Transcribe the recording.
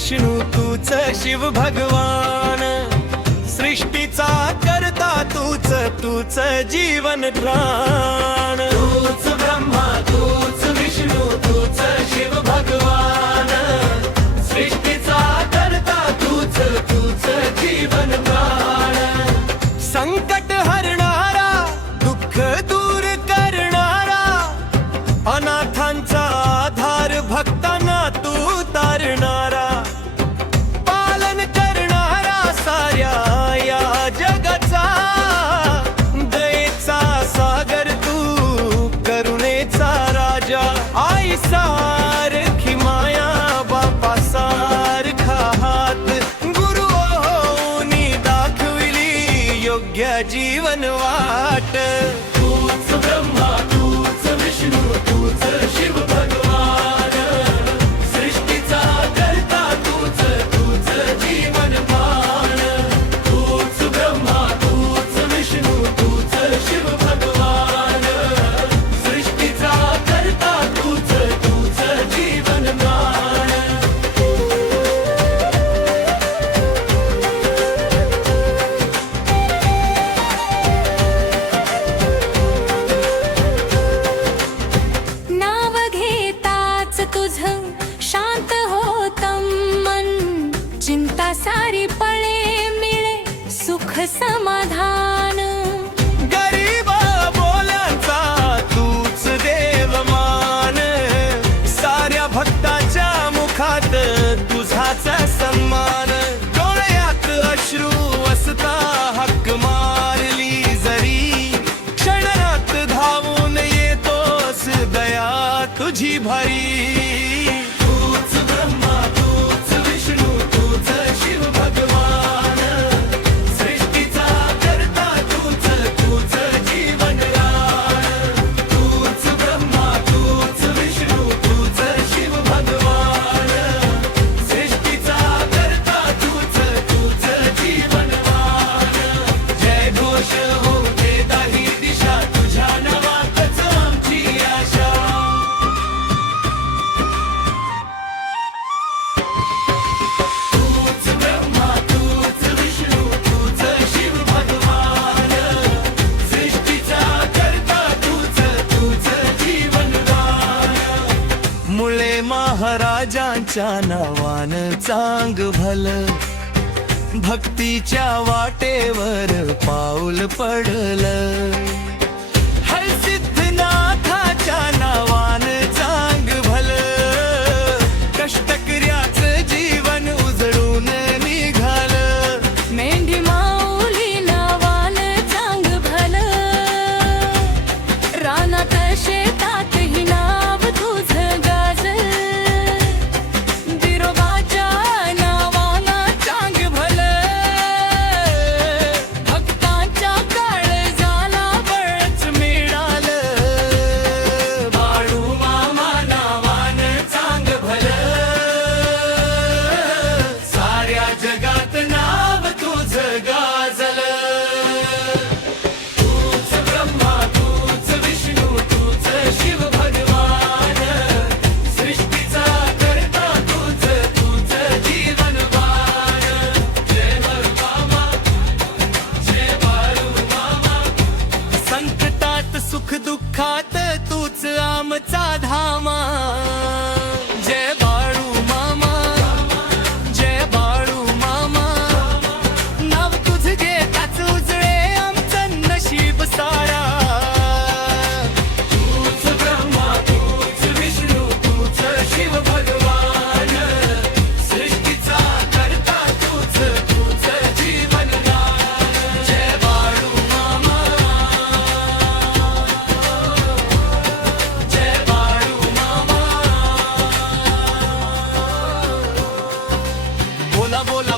विष्णू तूच शिव भगवान, सृष्टीचा करता तूच, तूच जीवन प्राण। तूच ब्रह्मा तूच विष्णू तूच शिव भगवान, सृष्टीचा करता तूच, तूच जीवन प्राण। संकट हरणारा दुःख दूर करणारा, अनाथांचा आधार भक्तांना तू तारणारा, पालन करणारा साऱ्या या जगाचा, दयेचा सागर तू करुणेचा राजा। आई सारखी माया बापा सारखा हात, गुरु होऊनी दाखविली योग्य जीवन वाट। तूच ब्रह्मा तूच विष्णू तूच शिव भगवान, सृष्टीचा करता तूच, तूच जीवन प्राण। तूच ब्रह्मा तूच विष्णू तूच शिव भगवान, सृष्टीचा करता तूच, तूच जीवन प्राण। नाव घेताच तुझं शांत होतं मन, चिंता सारी पळे मिळे सुख समाधान। गरीब बोलांचा तूच देवमान, साऱ्या भक्ताच्या मुखात तुझाच सन्मान। डोळ्यात अश्रू असता हक्क मारली जरी, क्षणात धावून येतोस दया तुझी भरी। तूच ब्रह्मा तूच विष्णू तूच शिव भगवान, सृष्टीचा करता तूच, तूच जीवन प्राण। तूच ब्रह्मा तूच विष्णू तूच शिव भगवान, सृष्टीचा करता तूच, तूच जीवन प्राण। जय घोष होते दाही दिशा, तुझ्या नावातच आमची आशा। तूच ब्रह्मा तूच विष्णू तूच शिव भगवान, सृष्टीचा करता तूच, तूच जीवन प्राण। मुळे महाराजांच्या नावानं चांग भल, भक्तीच्या वाटेवर पाऊल पडलं। हरसिद्धनाथाच्या नावानं चांग भल, कष्टकऱ्याचं जीवन उजळून निघालं। मेंढी माऊली नावानं चांग भलं, रानात शेतातही नाव तुझं गाजलं। बिरोबाच्या नावानं चांग भलं, भक्तांच्या काळजाला बळच मिळालं। बाळू मामा नावानं चांग भलं, साऱ्या जगात नाव तुझं गाजलं। तूच ब्रह्मा तूच विष्णू तूच शिव भगवान, सृष्टीचा करता तूच, तूच जीवन प्राण। जय बाळू मामा जय बाळू मामा, संकटात सुख दुःखात तूच आमचा धामा। जय बाळू मामा जय बाळू मामा, नाव तुझ घेताच उजळे आमचं नशीब सारा। तूच ब्रह्मा तूच विष्णू तूच शिव भगवान, सृष्टीचा करता तूच, तूच जीवन प्राण। जय बाळू मामा जय बाळू मामा, बोला बोला